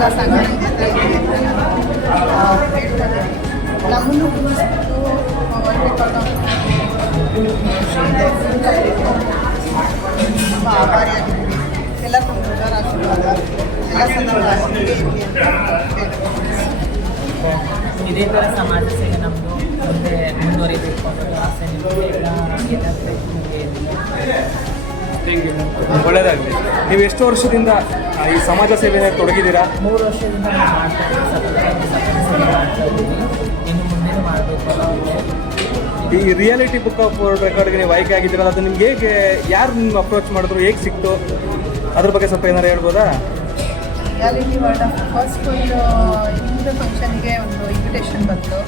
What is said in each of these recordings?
ಎಲ್ಲ ಸಂಘಟನೆ ಹೇಳ್ತಾರೆ. ನಮ್ಮನ್ನು ಉಳಿಸ್ಬಿಟ್ಟು ಒಳ್ಳೆ ತುಂಬ ಆಭಾರಿಯಾಗಿದ್ದೀವಿ. ಎಲ್ಲರಿಗೂ ದೊಡ್ಡವರ ಆಶೀರ್ವಾದ ಎಲ್ಲ ಸಂದರ್ಭದಲ್ಲಿ ಇದೇ ಥರ ಸಮಾಜ ಸೇವೆ ನಮ್ಮದು ಮುಂದೆ ಮುಂದುವರಿಬೇಕು ಅನ್ನೋದು ಆಸೆ ಒಳ್ಳೆಯದಾಗಲಿ. ನೀವು ಎಷ್ಟು ವರ್ಷದಿಂದ ಈ ಸಮಾಜ ಸೇವೆಯಲ್ಲಿ ತೊಡಗಿದ್ದೀರಾ? 3 ವರ್ಷದಿಂದ ನಾವು ಮಾಡ್ತಾ ಇದ್ದೀವಿ. ಇನ್ನು ಮುಂದೆ ಮಾಡಬೇಕು. ಈ ರಿಯಾಲಿಟಿ ಬುಕ್ ಆಫ್ ವರ್ಲ್ಡ್ ರೆಕಾರ್ಡ್ಗೆ ನೀವು ಆಯ್ಕೆ ಆಗಿದ್ದೀರಲ್ಲ, ಅದು ನಿಮ್ಗೆ ಹೇಗೆ, ಯಾರು ನಿಮ್ಗೆ ಅಪ್ರೋಚ್ ಮಾಡಿದ್ರು, ಹೇಗೆ ಸಿಕ್ತು, ಅದ್ರ ಬಗ್ಗೆ ಸ್ವಲ್ಪ ಏನಾರು ಹೇಳ್ಬೋದಾ? ರಿಯಾಲಿಟಿ ವರ್ಲ್ಡ್ ಆಫ್ ಫಸ್ಟ್ ಒಂದು ಹಿಂದೂ ಫಂಕ್ಷನ್ಗೆ ಒಂದು ಇನ್ವಿಟೇಷನ್ ಬಂತು.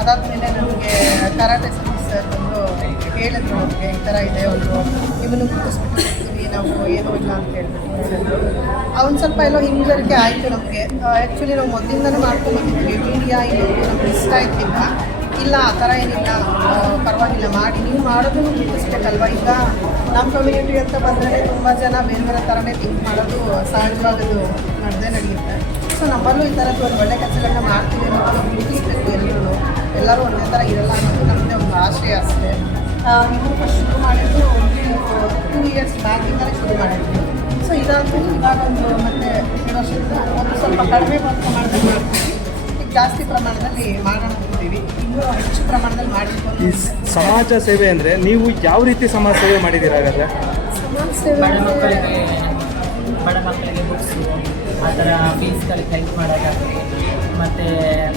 ಅದಾದಮೇಲೆ ನನಗೆ ಕರಾಟೆ ಸರ್ ಬಂದು ಹೇಳಿದ್ರು, ಅವ್ರಿಗೆ ಈ ಥರ ಇದೆ, ಒಂದು ನಿಮ್ಮನ್ನು ಗುರುತಿಸ್ಬಿಟ್ಟು ಕೊಡ್ತೀವಿ ನಾವು, ಏನೂ ಇಲ್ಲ ಅಂತ ಹೇಳ್ಬಿಟ್ಟು ಅವ್ನು ಸ್ವಲ್ಪ ಎಲ್ಲೋ ಹಿಂಜರಿಕೆ ಆಯಿತು ನಮಗೆ. ಆ್ಯಕ್ಚುಲಿ ನಾವು ಮೊದಲಿಂದಲೂ ಮಾಡ್ಕೊಂಡ್ಬಂದಿದ್ವಿ. ಮೀಡಿಯಾ ಇನ್ನೊಂದು ನಮ್ಗೆ ಇಷ್ಟ ಆಯ್ತಿಲ್ಲ. ಇಲ್ಲ ಆ ಥರ ಏನಿಲ್ಲ, ಪರವಾಗಿಲ್ಲ ಮಾಡಿ, ನೀವು ಮಾಡೋದನ್ನು ಗುರುತಿಸ್ಬೇಕಲ್ವ. ಈಗ ನಮ್ಮ ಕಮ್ಯುನಿಟಿ ಅಂತ ಬಂದರೆ ತುಂಬ ಜನ ಬೇರೆ ಬೇರೆ ಥರನೇ ಥಿಂಕ್ ಮಾಡೋದು ಸಹಜವಾಗದು ನಡೆದೇ ನಡೆಯುತ್ತೆ. ಸೊ ನಮ್ಮಲ್ಲೂ ಈ ಥರದ್ದು ಒಂದು ಒಳ್ಳೆ ಕೆಲಸಗಳನ್ನ ಮಾಡ್ತೀವಿ ಅನ್ನೋದು ಗುರುತಿಸ್ಬೇಕು. ಎಲ್ಲರೂ ಒಂದೇ ಥರ ಇರಲ್ಲ ಅನ್ನೋದು ನಮ್ಮದೇ ಒಂದು ಆಶಯ ಅಷ್ಟೇ. ಇವರು ಫಸ್ಟ್ ಶುರು ಮಾಡಿದ್ದು 2 ಇಯರ್ಸ್ ಬ್ಯಾಕಿಂದಲೇ ಶುರು ಮಾಡಿದ್ವಿ. ಸೊ ಇದಾದ್ಮೇಲೆ ಇವಾಗ ಒಂದು ಮತ್ತೆ 2 ವರ್ಷದಿಂದ ಒಂದು ಸ್ವಲ್ಪ ಕಡಿಮೆ ಪ್ರಮಾಣದಲ್ಲಿ ಮಾಡ್ತೀವಿ. ಈಗ ಜಾಸ್ತಿ ಪ್ರಮಾಣದಲ್ಲಿ ಮಾಡೋಣ ಅಂತಿದ್ದೀವಿ. ಇನ್ನೂ ಹೆಚ್ಚು ಪ್ರಮಾಣದಲ್ಲಿ ಮಾಡಬೇಕು. ಈ ಸಮಾಜ ಸೇವೆ ಅಂದರೆ ನೀವು ಯಾವ ರೀತಿ ಸಮಾಜ ಸೇವೆ ಮಾಡಿದ್ದೀರಾ? ಹಾಗಾದರೆ ಸಮಾಜ ಸೇವೆ ಬಡ ಮಕ್ಕಳಿಗೆ ಬುಕ್ಸು, ಆ ಥರ ಫೀಸ್ಗಳಿಗೆ ಹೆಲ್ಪ್ ಮಾಡೋದಾಗಲಿ, ಮತ್ತು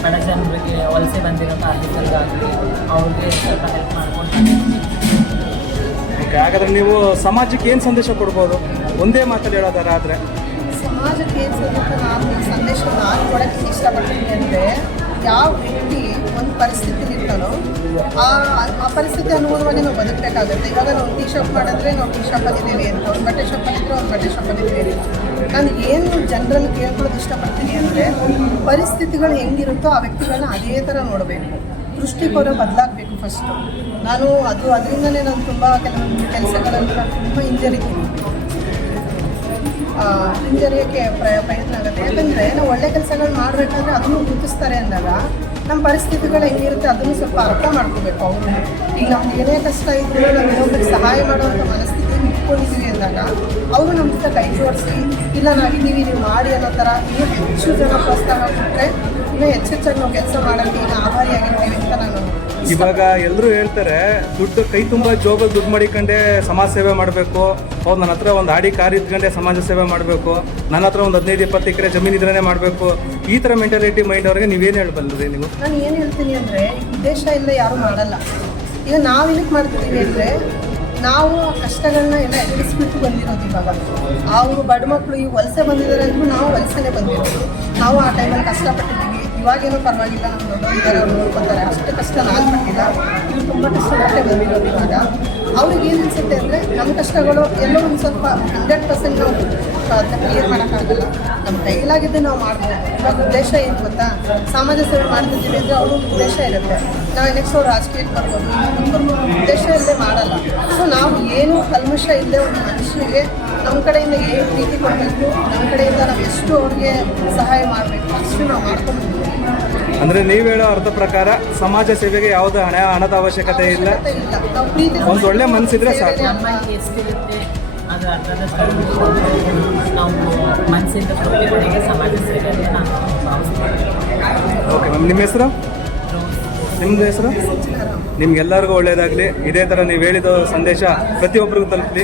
ಬಡ ಜನರಿಗೆ ವಲಸೆ ಬಂದಿರೋ ಕಾರ್ಮಿಕರಿಗಾಗಲಿ ಅವ್ರಿಗೆ ಸ್ವಲ್ಪ ಹೆಲ್ಪ್ ಮಾಡ್ಕೊಂಡು. ಓಕೆ, ಹಾಗಾದರೆ ನೀವು ಸಮಾಜಕ್ಕೆ ಏನು ಸಂದೇಶ ಕೊಡ್ಬೋದು ಒಂದೇ ಮಾತಲ್ಲಿ ಹೇಳೋದಾದ್ರೆ? ಸಮಾಜಕ್ಕೆ ಏನು ಸಂದೇಶ ನಾನು ಕೊಡೋಕ್ಕೆ ಇಷ್ಟಪಡ್ತೀನಿ ಅಂದರೆ, ಯಾವ ವ್ಯಕ್ತಿ ಒಂದು ಪರಿಸ್ಥಿತಿ ಇರ್ತಾನೋ ಆ ಪರಿಸ್ಥಿತಿ ಅನುಗುಣವಾಗಿ ನಾವು ಬದುಕಬೇಕಾಗುತ್ತೆ. ಇವಾಗ ನಾವು ಟೀ ಶಾಪ್ ಮಾಡಿದ್ರೆ ನಾವು ಟೀ ಶಾಪಲ್ಲಿದ್ದೀವಿ ಅಂತ, ಒಂದು ಬಟ್ಟೆ ಶಾಪಲ್ಲಿದ್ದರೆ ಒಂದು ಬಟ್ಟೆ ಶಾಪಲ್ಲಿದ್ದೀವಿ ಅಂತ. ನಾನು ಏನು ಜನರಲ್ಲಿ ಕೇಳ್ಕೊಳ್ಳೋದು ಇಷ್ಟಪಡ್ತೀನಿ ಅಂದರೆ, ಪರಿಸ್ಥಿತಿಗಳು ಹೆಂಗಿರುತ್ತೋ ಆ ವ್ಯಕ್ತಿಗಳನ್ನ ಅದೇ ಥರ ನೋಡಬೇಕು. ದೃಷ್ಟಿಕೋನ ಬದಲಾಗಬೇಕು ಫಸ್ಟು. ನಾನು ಅದರಿಂದನೇ ನಾನು ತುಂಬ ಕೆಲವೊಂದು ಕೆಲಸಗಳಲ್ಲಿ ನಾನು ತುಂಬ ಹಿಂಜರಿತೀನಿ. ಹಿಂಜರಿಯೋಕ್ಕೆ ಪ್ರಯತ್ನ ಆಗುತ್ತೆ. ಯಾಕಂದರೆ ನಾವು ಒಳ್ಳೆ ಕೆಲಸಗಳು ಮಾಡಬೇಕಾದ್ರೆ ಅದನ್ನು ಗುರುತಿಸ್ತಾರೆ ಅಂದಾಗ ನಮ್ಮ ಪರಿಸ್ಥಿತಿಗಳು ಹೆಂಗಿರುತ್ತೆ ಅದನ್ನು ಸ್ವಲ್ಪ ಅರ್ಥ ಮಾಡ್ಕೋಬೇಕು. ಅವರು ಈಗ ನಮ್ಗೆ ಏನೇ ಕಷ್ಟ ಇದ್ದರೂ ನಾವು ಇನ್ನೊಬ್ಬರಿಗೆ ಸಹಾಯ ಮಾಡುವಂಥ ಮನಸ್ಥಿತಿ ಇಟ್ಕೊಂಡಿದ್ದೀವಿ ಅಂದಾಗ ಅವರು ನಮ್ಮ ಜೊತೆ ಕೈ ಜೋಡಿಸಿ, ಇಲ್ಲ ನಾವಿದ್ದೀವಿ ನೀವು ಮಾಡಿ ಅನ್ನೋ ಥರ ಇನ್ನೂ ಹೆಚ್ಚು ಜನ ಪ್ರೋತ್ಸಾಹ ಕೊಟ್ಟರೆ ಇನ್ನೂ ಹೆಚ್ಚೆಚ್ಚಾಗಿ ನಾವು ಕೆಲಸ ಮಾಡೋಕ್ಕೆ ಈಗ ಆಭಾರಿಯಾಗಿರ್ತೀವಿ ಅಂತ ನಾನು. ಇವಾಗ ಎಲ್ಲರೂ ಹೇಳ್ತಾರೆ, ದುಡ್ಡು ಕೈ ತುಂಬ ಜೋಬಲ್ಲಿ ದುಡ್ಡು ಮಾಡಿಕೊಂಡೆ ಸಮಾಜ ಸೇವೆ ಮಾಡಬೇಕು, ಹೌದು ನನ್ನ ಹತ್ರ ಒಂದು ಆಡಿ ಕಾರ್ ಇದ್ಕೊಂಡೆ ಸಮಾಜ ಸೇವೆ ಮಾಡಬೇಕು, ನನ್ನ ಹತ್ರ ಒಂದು 15-20 ಎಕರೆ ಜಮೀನು ಇದ್ರೇ ಮಾಡಬೇಕು, ಈ ಥರ ಮೆಂಟಾಲಿಟಿ ಮೈಂಡ್ ಅವ್ರಿಗೆ ನೀವೇನು ಹೇಳಬಲ್ಲರಿ ನೀವು? ನಾನು ಏನು ಹೇಳ್ತೀನಿ ಅಂದರೆ, ಉದ್ದೇಶ ಇಲ್ಲ ಯಾರೂ ಮಾಡಲ್ಲ. ಈಗ ನಾವು ಏನಕ್ಕೆ ಮಾಡ್ತೀವಿ ಅಂದರೆ, ನಾವು ಆ ಕಷ್ಟಗಳನ್ನ ಎಲ್ಲ ಎದುರಿಸ್ಬಿಟ್ಟು ಬಂದಿರೋದು. ಇವಾಗ ಅವರು ಬಡ ಮಕ್ಕಳು ಈ ವಲಸೆ ಬಂದಿದ್ದಾರೆ ಅಂದರೂ ನಾವು ವಲಸೆನೇ ಬಂದಿರೋದು. ನಾವು ಆ ಟೈಮಲ್ಲಿ ಕಷ್ಟಪಟ್ಟಿದ್ದೀವಿ. ಇವಾಗೇನೋ ಪರವಾಗಿಲ್ಲ, ನಮ್ಮ ದೊಡ್ಡವರಿದ್ದಾರೆ, ಅವ್ರು ನೋಡ್ಕೊತಾರೆ. ಅಷ್ಟು ಕಷ್ಟ ನಾನು ಪಟ್ಟಿಲ್ಲ, ಇವರು ತುಂಬ ಕಷ್ಟಪಟ್ಟೆ ಬಂದಿರೋದು. ಇವಾಗ ಅವ್ರಿಗೆ ಏನು ಅನಿಸುತ್ತೆ ಅಂದರೆ, ನಮ್ಮ ಕಷ್ಟಗಳು ಎಲ್ಲೋ ಒಂದು ಸ್ವಲ್ಪ 100% ನಾವು ಕ್ಲಿಯರ್ ಮಾಡೋಕ್ಕಾಗಲ್ಲ. ನಮ್ಮ ಕೈಲಾಗಿದ್ದೆ ನಾವು ಮಾಡ್ಬೋದು. ಇವಾಗ ಉದ್ದೇಶ ಏನು ಗೊತ್ತಾ, ಸಮಾಜ ಸೇವೆ ಮಾಡ್ತಿದ್ದೀವಿ ಅಂದರೆ ಅವರು ಉದ್ದೇಶ ಇರುತ್ತೆ. ನಾವು ನೆಕ್ಸ್ಟ್ ಅವ್ರು ರಾಜಕೀಯಕ್ಕೆ ಬರ್ಬೋದು, ಉದ್ದೇಶ ಇಲ್ಲದೆ ಮಾಡಲ್ಲ. ಸೊ ನಾವು ಏನು ಕಲ್ಮಶ ಇಲ್ಲದೆ ಒಂದು ಮನುಷ್ಯರಿಗೆ ನಮ್ಮ ಕಡೆಯಿಂದ ಏನು ಪ್ರೀತಿ ಕೊಡಬೇಕು, ನಮ್ಮ ಕಡೆಯಿಂದ ನಾವು ಎಷ್ಟು ಅವ್ರಿಗೆ ಸಹಾಯ ಮಾಡಬೇಕು ಅಷ್ಟು ನಾವು ಮಾಡ್ಕೊಂಡ್ಬಿಡ್ತೀವಿ. ಅಂದರೆ ನೀವು ಹೇಳೋ ಅರ್ಥ ಪ್ರಕಾರ ಸಮಾಜ ಸೇವೆಗೆ ಯಾವುದೇ ಹಣದ ಅವಶ್ಯಕತೆ ಇಲ್ಲ, ಒಂದು ಒಳ್ಳೆ ಮನಸ್ಸಿದ್ರೆ ಸಾಕು. ನಮ್ಮಲ್ಲಿ ಎಷ್ಟಿರುತ್ತೆ ಅದರ ಅರ್ಧದಷ್ಟು ನಾವು ಮನಸ್ಸಿಂದ ಪ್ರತಿಗಳಿಗೆ ಸಮಾಜ ಸೇವೆಯಲ್ಲಿ ನಾನು ಭಾವಿಸ್ತೀನಿ. ಓಕೆ ಮ್ಯಾಮ್, ನಿಮ್ಮ ಹೆಸರು? ನಿಮ್ಮದು ಹೆಸರು? ನಿಮ್ಗೆಲ್ಲರಿಗೂ ಒಳ್ಳೆಯದಾಗಲಿ. ಇದೇ ಥರ ನೀವು ಹೇಳಿದ ಸಂದೇಶ ಪ್ರತಿಯೊಬ್ಬರಿಗೂ ತಲುಪಲಿ.